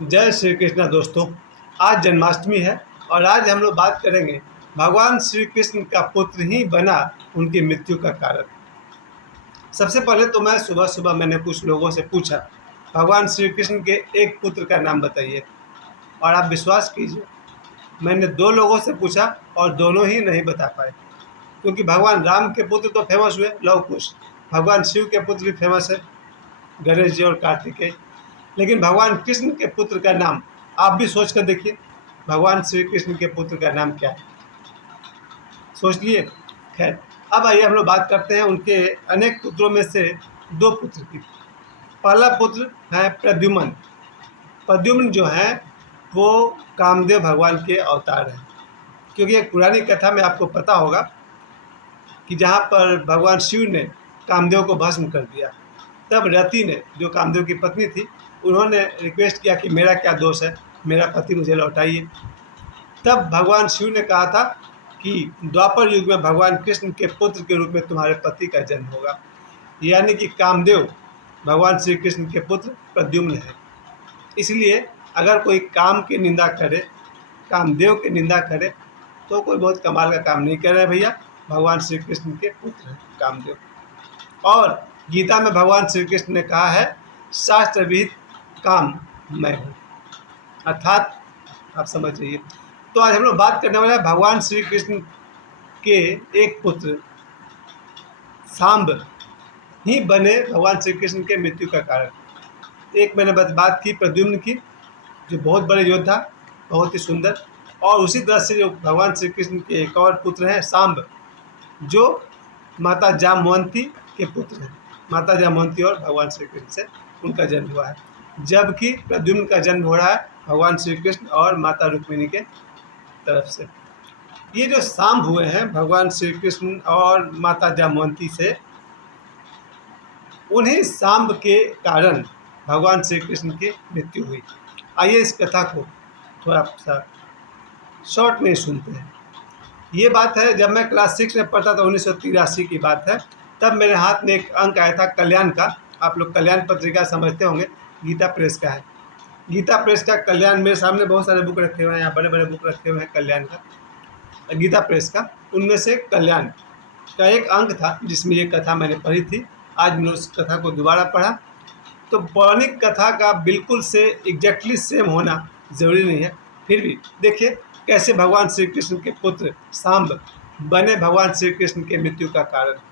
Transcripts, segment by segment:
जय श्री कृष्ण दोस्तों। आज जन्माष्टमी है और आज हम लोग बात करेंगे भगवान श्री कृष्ण का पुत्र ही बना उनकी मृत्यु का कारण। सबसे पहले तो मैं सुबह सुबह मैंने कुछ लोगों से पूछा, भगवान श्री कृष्ण के एक पुत्र का नाम बताइए, और आप विश्वास कीजिए मैंने दो लोगों से पूछा और दोनों ही नहीं बता पाए। क्योंकि भगवान राम के पुत्र तो फेमस हुए लव कुश, भगवान शिव के पुत्र भी फेमस है गणेश जी और कार्तिकेय, लेकिन भगवान कृष्ण के पुत्र का नाम आप भी सोच कर देखिए। भगवान श्री कृष्ण के पुत्र का नाम क्या है, सोच लिए। खैर, अब आइए हम लोग बात करते हैं उनके अनेक पुत्रों में से दो पुत्र की। पहला पुत्र है प्रद्युम्न। प्रद्युम्न जो है वो कामदेव भगवान के अवतार हैं। क्योंकि एक पुरानी कथा में आपको पता होगा कि जहाँ पर भगवान शिव ने कामदेव को भस्म कर दिया, तब रति ने, जो कामदेव की पत्नी थी, उन्होंने रिक्वेस्ट किया कि मेरा क्या दोष है, मेरा पति मुझे लौटाइए। तब भगवान शिव ने कहा था कि द्वापर युग में भगवान कृष्ण के पुत्र के रूप में तुम्हारे पति का जन्म होगा। यानी कि कामदेव भगवान श्री कृष्ण के पुत्र प्रद्युम्न है। इसलिए अगर कोई काम की निंदा करे, कामदेव की निंदा करे, तो कोई बहुत कमाल का काम नहीं कर रहे भैया। भगवान श्री कृष्ण के पुत्र हैं कामदेव। और गीता में भगवान श्री कृष्ण ने कहा है, शास्त्र विहित काम मैं हूँ, अर्थात आप समझ जाइए। तो आज हम लोग बात करने वाले हैं भगवान श्री कृष्ण के एक पुत्र सांब ही बने भगवान श्री कृष्ण के मृत्यु का कारण। एक मैंने बस बात की प्रद्युम्न की, जो बहुत बड़े योद्धा, बहुत ही सुंदर, और उसी तरह से जो भगवान श्री कृष्ण के एक और पुत्र हैं सांब, जो माता जामवंती के पुत्र हैं। माता जामवंती और भगवान श्री कृष्ण से उनका जन्म हुआ है, जबकि प्रद्युम्न का जन्म हो रहा है भगवान श्री कृष्ण और माता रुक्मिणी के तरफ से। ये जो सांब हुए हैं भगवान श्री कृष्ण और माता जामवंती से, उन्हीं सांब के कारण भगवान श्री कृष्ण की मृत्यु हुई। आइए इस कथा को थोड़ा सा शॉर्ट में सुनते हैं। ये बात है जब मैं क्लास 6 में पढ़ता था, 1983 की बात है। तब मेरे हाथ में एक अंक आया था कल्याण का। आप लोग कल्याण पत्रिका समझते होंगे, गीता प्रेस का है। गीता प्रेस का कल्याण, मेरे सामने बहुत सारे बुक रखे हुए हैं, यहाँ बड़े बड़े बुक रखे हुए हैं कल्याण का, गीता प्रेस का। उनमें से कल्याण का एक अंक था जिसमें ये कथा मैंने पढ़ी थी। आज मैंने उस कथा को दोबारा पढ़ा। तो पौराणिक कथा का बिल्कुल से एग्जैक्टली सेम होना ज़रूरी नहीं है। फिर भी देखिए कैसे भगवान श्री कृष्ण के पुत्र सांब बने भगवान श्री कृष्ण के मृत्यु का कारण।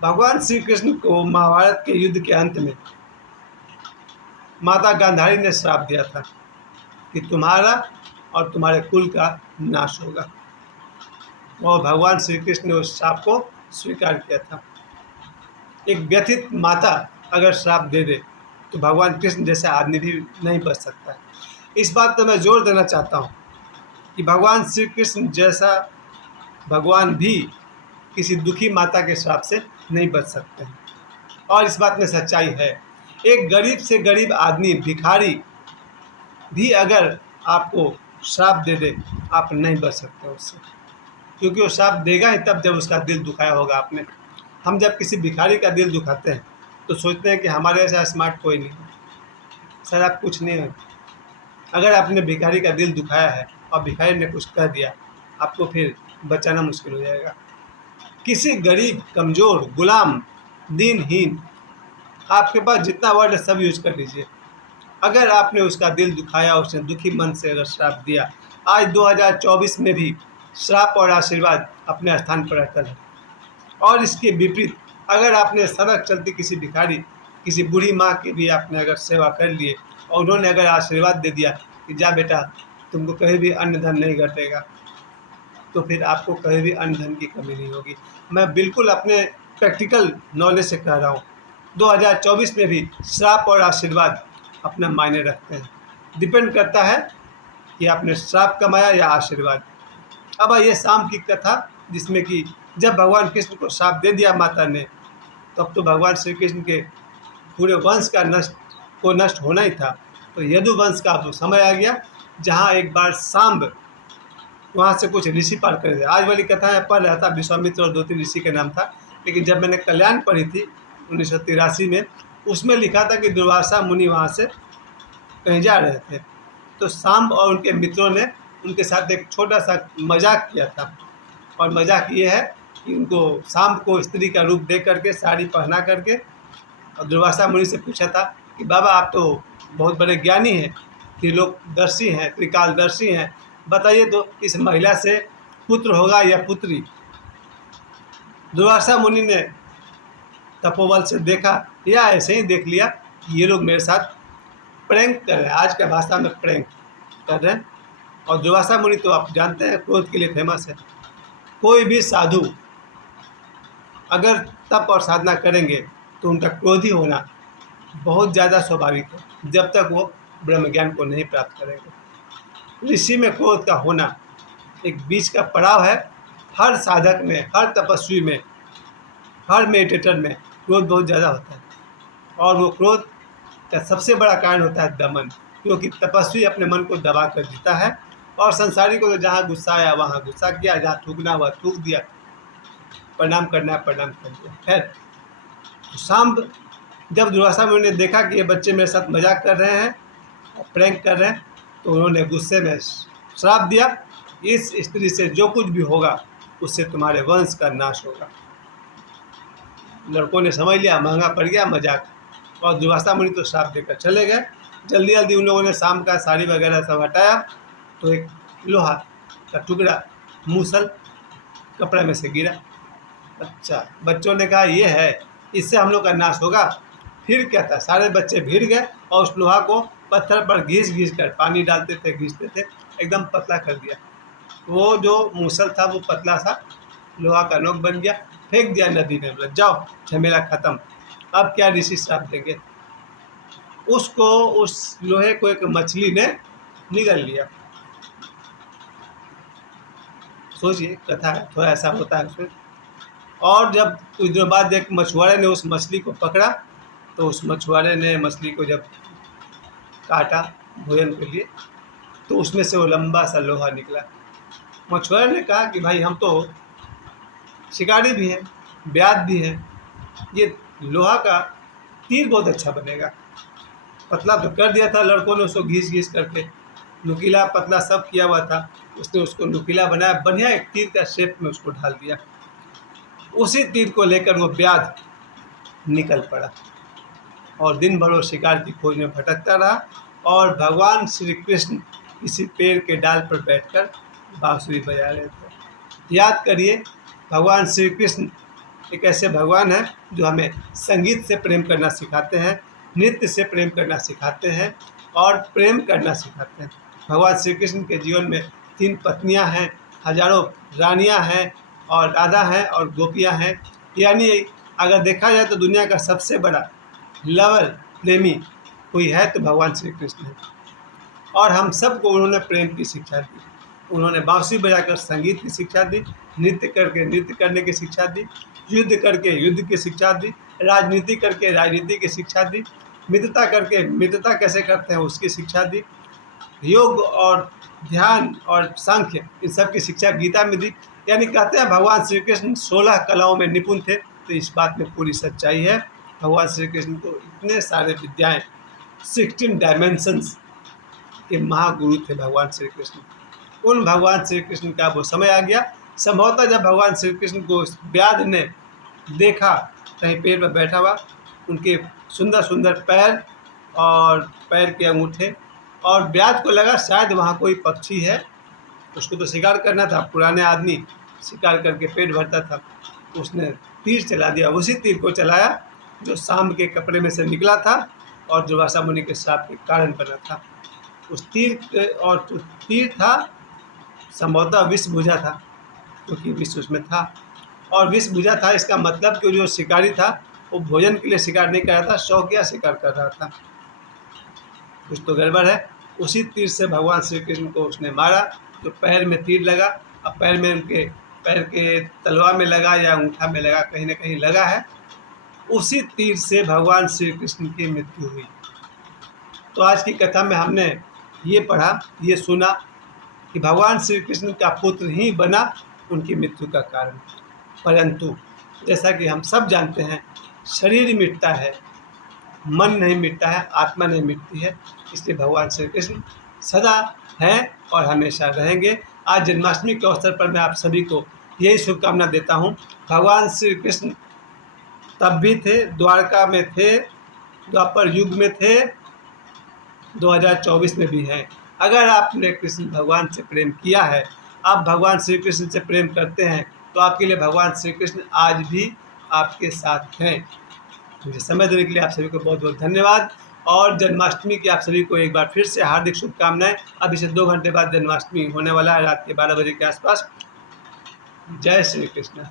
भगवान श्री कृष्ण को महाभारत के युद्ध के अंत में माता गांधारी ने श्राप दिया था कि तुम्हारा और तुम्हारे कुल का नाश होगा, और भगवान श्री कृष्ण ने उस श्राप को स्वीकार किया था। एक व्यथित माता अगर श्राप दे दे तो भगवान कृष्ण जैसा आदमी भी नहीं बच सकता है। इस बात पर मैं जोर देना चाहता हूँ कि भगवान श्री कृष्ण जैसा भगवान भी किसी दुखी माता के श्राप से नहीं बच सकते हैं। और इस बात में सच्चाई है। एक गरीब से गरीब आदमी, भिखारी भी अगर आपको श्राप दे दे, आप नहीं बच सकते उससे, क्योंकि वो श्राप देगा ही तब जब उसका दिल दुखाया होगा आपने। हम जब किसी भिखारी का दिल दुखाते हैं तो सोचते हैं कि हमारे ऐसा स्मार्ट कोई नहीं है। सर, आप कुछ नहीं है। अगर आपने भिखारी का दिल दुखाया है और भिखारी ने कुछ कह दिया, आपको फिर बचाना मुश्किल हो जाएगा। किसी गरीब, कमज़ोर, गुलाम, दीनहीन, आपके पास जितना वर्ड है सब यूज कर लीजिए, अगर आपने उसका दिल दुखाया, उसने दुखी मन से अगर श्राप दिया, आज 2024 में भी श्राप और आशीर्वाद अपने स्थान पर अटल है। और इसके विपरीत अगर आपने सड़क चलती किसी भिखारी, किसी बूढ़ी माँ की भी आपने अगर सेवा कर लिए और उन्होंने अगर आशीर्वाद दे दिया कि जा बेटा, तुमको कहीं भी अन्न धन नहीं घटेगा, तो फिर आपको कहीं भी अन्न धन की कमी नहीं होगी। मैं बिल्कुल अपने प्रैक्टिकल नॉलेज से कह रहा हूँ। 2024 में भी श्राप और आशीर्वाद अपना मायने रखते हैं। डिपेंड करता है कि आपने श्राप कमाया या आशीर्वाद। अब आइए शाम की कथा, जिसमें कि जब भगवान कृष्ण को श्राप दे दिया माता ने, तब तो भगवान श्री कृष्ण के पूरे वंश का नष्ट होना ही था। तो यदु वंश का अब समय आ गया, जहाँ एक बार सांब वहाँ से कुछ ऋषि पार कर थे। आज वाली कथा मैं पढ़ रहा था, विश्वामित्र और 2-3 ऋषि का नाम था, लेकिन जब मैंने कल्याण पढ़ी थी 1983 में, उसमें लिखा था कि दुर्वासा मुनि वहाँ से कहीं जा रहे थे, तो सांब और उनके मित्रों ने उनके साथ एक छोटा सा मजाक किया था। और मजाक ये है कि उनको सांब को स्त्री का रूप दे करके, साड़ी पहना करके, और दुर्वासा मुनि से पूछा था कि बाबा आप तो बहुत बड़े ज्ञानी हैं, त्रिलोकदर्शी हैं, त्रिकालदर्शी हैं, बताइए तो इस महिला से पुत्र होगा या पुत्री। दुर्वासा मुनि ने तपोबल से देखा या ऐसे ही देख लिया कि ये लोग मेरे साथ प्रैंक कर रहे हैं, आज का भाषा में प्रैंक कर रहे हैं। और दुर्वासा मुनि तो आप जानते हैं क्रोध के लिए फेमस है। कोई भी साधु अगर तप और साधना करेंगे तो उनका क्रोधी होना बहुत ज़्यादा स्वाभाविक है, जब तक वो ब्रह्म ज्ञान को नहीं प्राप्त करेंगे। ऋषि में क्रोध का होना एक बीच का पड़ाव है। हर साधक में, हर तपस्वी में, हर मेडिटेटर में क्रोध बहुत ज़्यादा होता है, और वो क्रोध का सबसे बड़ा कारण होता है दमन, क्योंकि तपस्वी अपने मन को दबा कर जीता है, और संसारी को तो जहाँ गुस्सा आया वहाँ गुस्सा किया, जहाँ थूकना हुआ थूक दिया, प्रणाम करना है प्रणाम कर दिया। खैर, सांब जब दुर्वासा मुनि ने देखा कि ये बच्चे मेरे साथ मजाक कर रहे हैं, प्रैंक कर रहे हैं, तो उन्होंने गुस्से में श्राप दिया, इस स्त्री से जो कुछ भी होगा उससे तुम्हारे वंश का नाश होगा। लड़कों ने समझ लिया महंगा पड़ गया मजाक, और दुर्वासा मुनि तो श्राप देकर चले गए। जल्दी जल्दी उन लोगों ने शाम का साड़ी वगैरह सब हटाया, तो एक लोहा का टुकड़ा मूसल कपड़े में से गिरा। अच्छा, बच्चों ने कहा ये है, इससे हम लोग का नाश होगा। फिर क्या था, सारे बच्चे भीड़ गए और उस लोहा को पत्थर पर घिस घिस कर, पानी डालते थे घिसते थे, एकदम पतला कर दिया। वो जो मूसल था वो पतला सा लोहा का नोक बन गया, फेंक दिया नदी में, बोला जाओ झमेला खत्म। अब क्या ऋषि श्राप देंगे। उसको, उस लोहे को एक मछली ने निगल लिया। सोचिए, कथा है, थोड़ा ऐसा होता है उसमें। और जब कुछ दिनों बाद एक मछुआरे ने उस मछली को पकड़ा, तो उस मछुआरे ने मछली को जब काटा भोजन के लिए, तो उसमें से वो लंबा सा लोहा निकला। मछुआरे ने कहा कि भाई हम तो शिकारी भी हैं, व्याध भी हैं, ये लोहा का तीर बहुत अच्छा बनेगा। पतला तो कर दिया था लड़कों ने उसको घिस घिस करके, नुकीला पतला सब किया हुआ था, उसने उसको नुकीला बनाया, बढ़िया एक तीर का शेप में उसको ढाल दिया। उसी तीर को लेकर वो व्याध निकल पड़ा, और दिन भर वो शिकार की खोज में भटकता रहा। और भगवान श्री कृष्ण किसी पेड़ के डाल पर बैठकर बांसुरी बजा रहे थे। याद करिए, भगवान श्री कृष्ण एक ऐसे भगवान हैं जो हमें संगीत से प्रेम करना सिखाते हैं, नृत्य से प्रेम करना सिखाते हैं, और प्रेम करना सिखाते हैं। भगवान श्री कृष्ण के जीवन में 3 पत्नियां हैं, हजारों रानियां हैं, और राधा हैं और गोपियां हैं। यानी अगर देखा जाए तो दुनिया का सबसे बड़ा लवर प्रेमी कोई है तो भगवान श्री कृष्ण है। और हम सबको उन्होंने प्रेम की शिक्षा दी। उन्होंने बांसुरी बजाकर संगीत की शिक्षा दी, नृत्य करके नृत्य करने की शिक्षा दी, युद्ध करके युद्ध की शिक्षा दी, राजनीति करके राजनीति की शिक्षा दी, मित्रता करके मित्रता कैसे करते हैं उसकी शिक्षा दी, योग और ध्यान और सांख्य इन सब की शिक्षा गीता में दी। यानी कहते हैं भगवान श्री कृष्ण 16 कलाओं में निपुण थे, तो इस बात में पूरी सच्चाई है। भगवान श्री कृष्ण को इतने सारे विद्याएं, 16 डायमेंशंस के महागुरु थे भगवान श्री कृष्ण। उन भगवान श्री कृष्ण का वो समय आ गया, संभवतः जब भगवान श्री कृष्ण को व्याध ने देखा कहीं पेड़ पर बैठा हुआ, उनके सुंदर सुंदर पैर और पैर के अंगूठे, और व्याध को लगा शायद वहाँ कोई पक्षी है, उसको तो शिकार करना था, पुराने आदमी शिकार करके पेट भरता था। उसने तीर चला दिया, उसी तीर को चलाया जो सांब के कपड़े में से निकला था और दुर्वासा मुनि के श्राप के कारण बना था। उस तीर और तीर था संभवतः विष भुजा था, क्योंकि विष उसमें था, और विष भुजा था इसका मतलब कि जो शिकारी था वो भोजन के लिए शिकार नहीं कर रहा था, शौकिया शिकार कर रहा था। कुछ तो गड़बड़ है। उसी तीर से भगवान श्री कृष्ण को उसने मारा, तो पैर में तीर लगा, अब पैर में उनके पैर के तलवा में लगा या अंगूठा में लगा, कहीं ना कहीं लगा है। उसी तीर से भगवान श्री कृष्ण की मृत्यु हुई। तो आज की कथा में हमने ये पढ़ा, ये सुना कि भगवान श्री कृष्ण का पुत्र ही बना उनकी मृत्यु का कारण। परंतु जैसा कि हम सब जानते हैं, शरीर मिटता है, मन नहीं मिटता है, आत्मा नहीं मिटती है। इसलिए भगवान श्री कृष्ण सदा हैं और हमेशा रहेंगे। आज जन्माष्टमी के अवसर पर मैं आप सभी को यही शुभकामना देता हूँ। भगवान श्री कृष्ण तब भी थे, द्वारका में थे, द्वापर युग में थे, 2024 में भी हैं। अगर आपने कृष्ण भगवान से प्रेम किया है, आप भगवान श्री कृष्ण से प्रेम करते हैं, तो आपके लिए भगवान श्री कृष्ण आज भी आपके साथ हैं। मुझे समय देने के लिए आप सभी को बहुत बहुत धन्यवाद। और जन्माष्टमी की आप सभी को एक बार फिर से हार्दिक शुभकामनाएं। अब इसे 2 घंटे बाद जन्माष्टमी होने वाला है, रात के 12 बजे के आसपास। जय श्री कृष्ण।